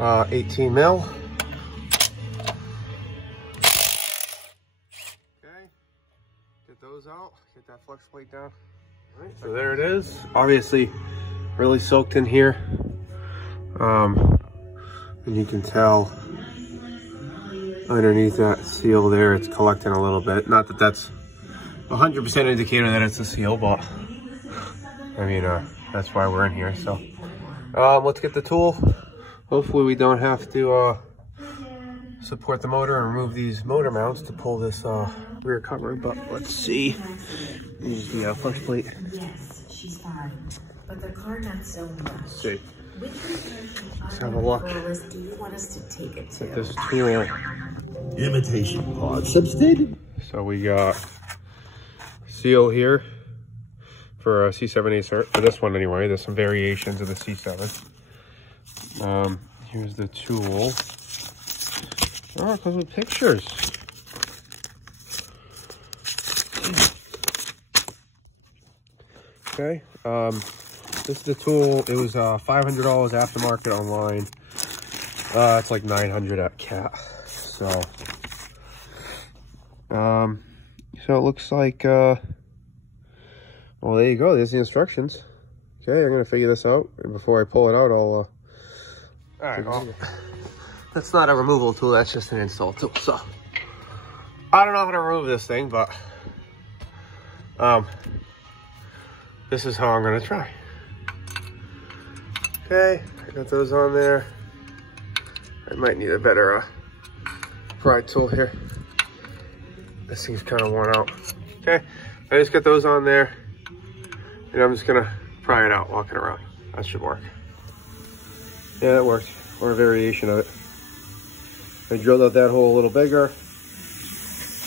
18 mil. Okay, get those out, get that flex plate down. All right, so there it is. Obviously, really soaked in here. And you can tell underneath that seal there, it's collecting a little bit. Not that that's 100% indicator that it's a seal, but I mean, that's why we're in here. So let's get the tool. Hopefully we don't have to support the motor and remove these motor mounts to pull this rear cover, but let's see. Use the flex plate. Yes, she's fine, but the car not so much. Let's see. Let's have a look Do you want us to take it at this wheel. Imitation part substituted. So we got seal here for a C7A for this one anyway. There's some variations of the C7. Here's the tool. Oh, it comes with pictures. Okay. This is the tool. It was $500 aftermarket online. It's like $900 at Cat. So, so it looks like, well, there you go. There's the instructions. Okay, I'm gonna figure this out, and before I pull it out, I'll. All right. Well, that's not a removal tool. That's just an install tool. So, I don't know how to remove this thing, but this is how I'm gonna try. Okay, I got those on there. I might need a better pry tool here. This thing's kind of worn out. Okay, I just got those on there, and I'm just gonna pry it out walking around. That should work. Yeah, that works, or a variation of it. I drilled out that hole a little bigger.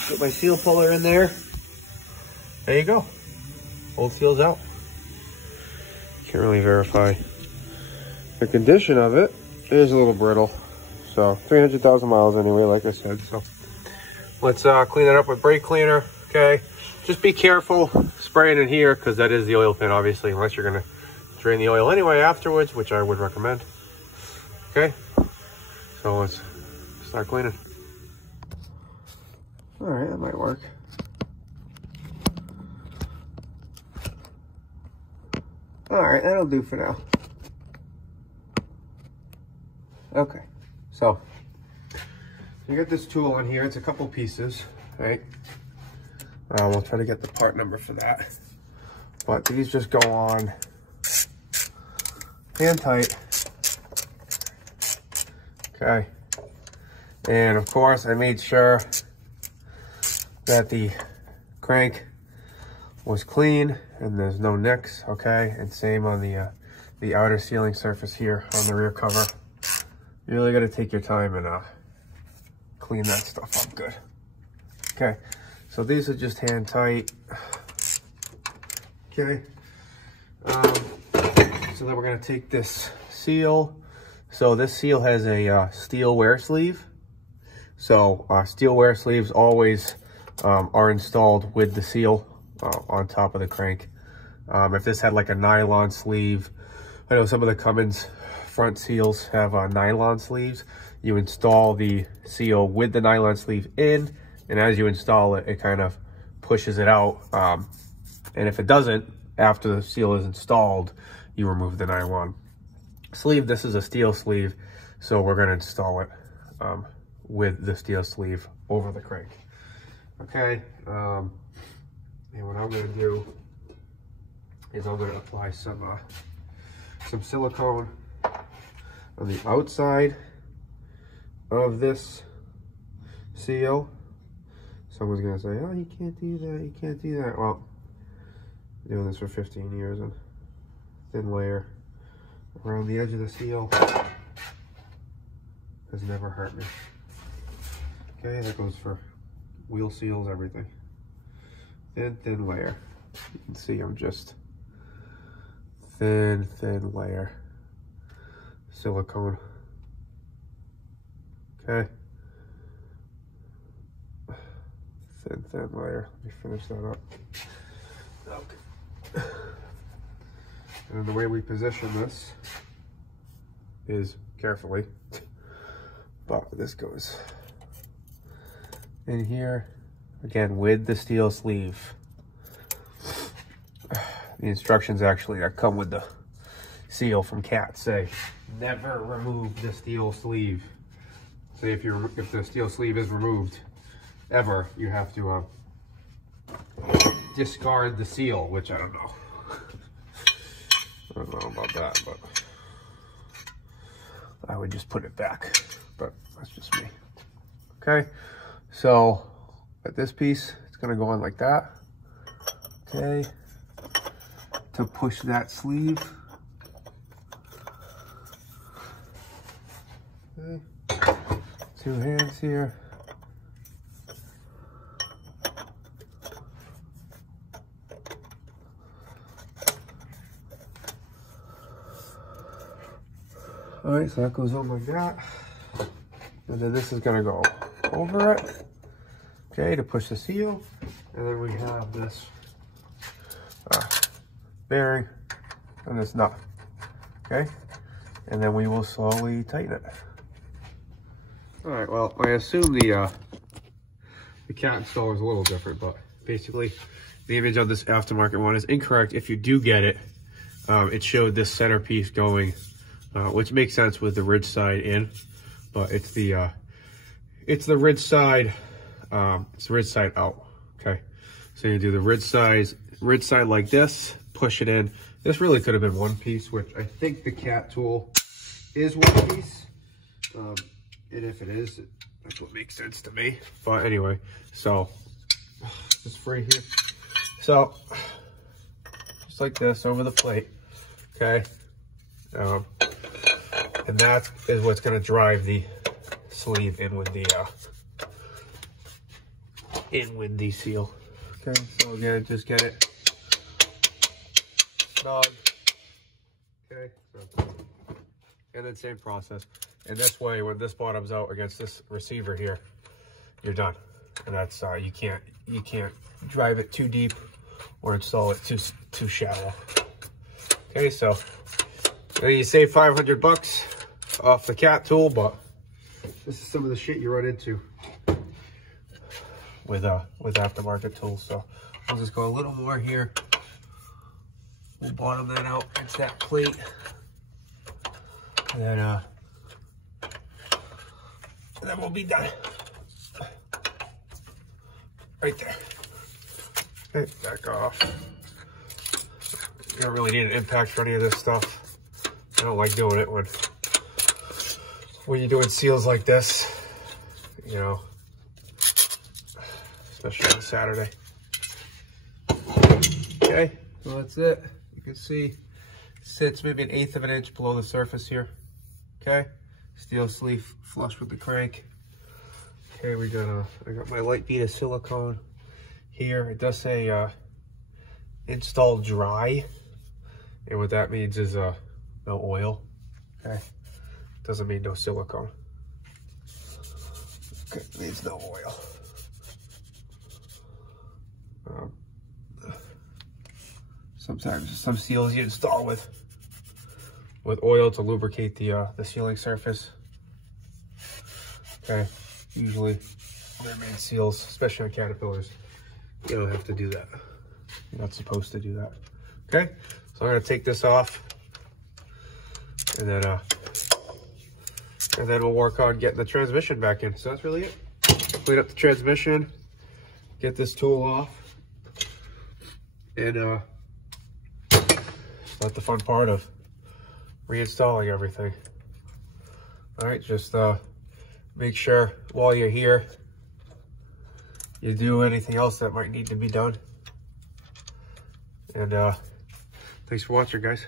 Put my seal puller in there. There you go. Old seal's out. Can't really verify the condition of it. It is a little brittle. So 300,000 miles anyway, like I said. So let's clean it up with brake cleaner. Okay, just be careful spraying in here because that is the oil pan, obviously, unless you're gonna drain the oil anyway afterwards, which I would recommend. Okay, so let's start cleaning. All right, that might work. All right, that'll do for now. Okay, so you got this tool on here. It's a couple pieces, right? We'll try to get the part number for that. But these just go on hand tight. Okay. And of course, I made sure that the crank was clean and there's no nicks, okay? And same on the outer sealing surface here on the rear cover. You really got to take your time and clean that stuff up good. Okay, so these are just hand tight. Okay, so then we're going to take this seal. So this seal has a steel wear sleeve. So steel wear sleeves always are installed with the seal on top of the crank. If this had like a nylon sleeve, I know some of the Cummins front seals have nylon sleeves. You install the seal with the nylon sleeve in, and as you install it, it kind of pushes it out. And if it doesn't, after the seal is installed, you remove the nylon sleeve. This is a steel sleeve, so we're going to install it with the steel sleeve over the crank. Okay, and what I'm going to do is I'm going to apply some silicone on the outside of this seal. Someone's gonna say, oh, you can't do that, you can't do that. Well, I'm doing this for 15 years, and thin layer around the edge of the seal has never hurt me. Okay, that goes for wheel seals, everything. Thin layer. You can see I'm just thin layer silicone. Okay. Thin layer. Let me finish that up. Okay. And the way we position this is carefully. But this goes in here, again, with the steel sleeve. The instructions actually that come with the seal from Cat say, never remove the steel sleeve. Say if the steel sleeve is removed, ever, you have to discard the seal, which I don't know. I don't know about that, but I would just put it back, but that's just me. Okay, so at this piece, it's gonna go on like that. Okay, to push that sleeve. Okay. 2 hands here. All right, so that goes on like that. And then this is gonna go over it, okay, to push the seal. And then we have this bearing and this nut, okay? And then we will slowly tighten it. All right, well, I assume the Cat installer is a little different, but basically the image of this aftermarket one is incorrect. If you do get it, it showed this centerpiece going, which makes sense with the ridge side in, but it's the ridge side, it's ridge side out, okay? So you do the ridge side like this, push it in. This really could have been one piece, which I think the Cat tool is one piece. And if it is, that's what makes sense to me. But anyway, so it's free here. So just like this over the plate, okay? And that is what's gonna drive the sleeve in with the seal. Okay, so again, just get it snug. Okay, so, and then same process. And this way, when this bottoms out against this receiver here, you're done. And that's you can't drive it too deep or install it too shallow. Okay, so you save 500 bucks off the Cat tool, but this is some of the shit you run into with aftermarket tools. So I'll just go a little more here. We'll bottom that out against that plate, and then we'll be done. Right there. Okay, back off. You don't really need an impact for any of this stuff. I don't like doing it when you're doing seals like this, you know, especially on Saturday. Okay, so that's it. You can see it sits maybe 1/8 of an inch below the surface here. Okay, steel sleeve flush with the crank. Okay, I got my light bead of silicone here. It does say install dry, and what that means is no oil. Okay, doesn't mean no silicone. Okay, it means no oil. Sometimes some seals you install with oil to lubricate the sealing surface. Okay, usually man-made seals, especially on Caterpillars, you don't have to do that. You're not supposed to do that. Okay, so I'm gonna take this off, and then we'll work on getting the transmission back in. So that's really it. Clean up the transmission, get this tool off, and that's the fun part of reinstalling everything. All right, just make sure while you're here, you do anything else that might need to be done. And thanks for watching, guys.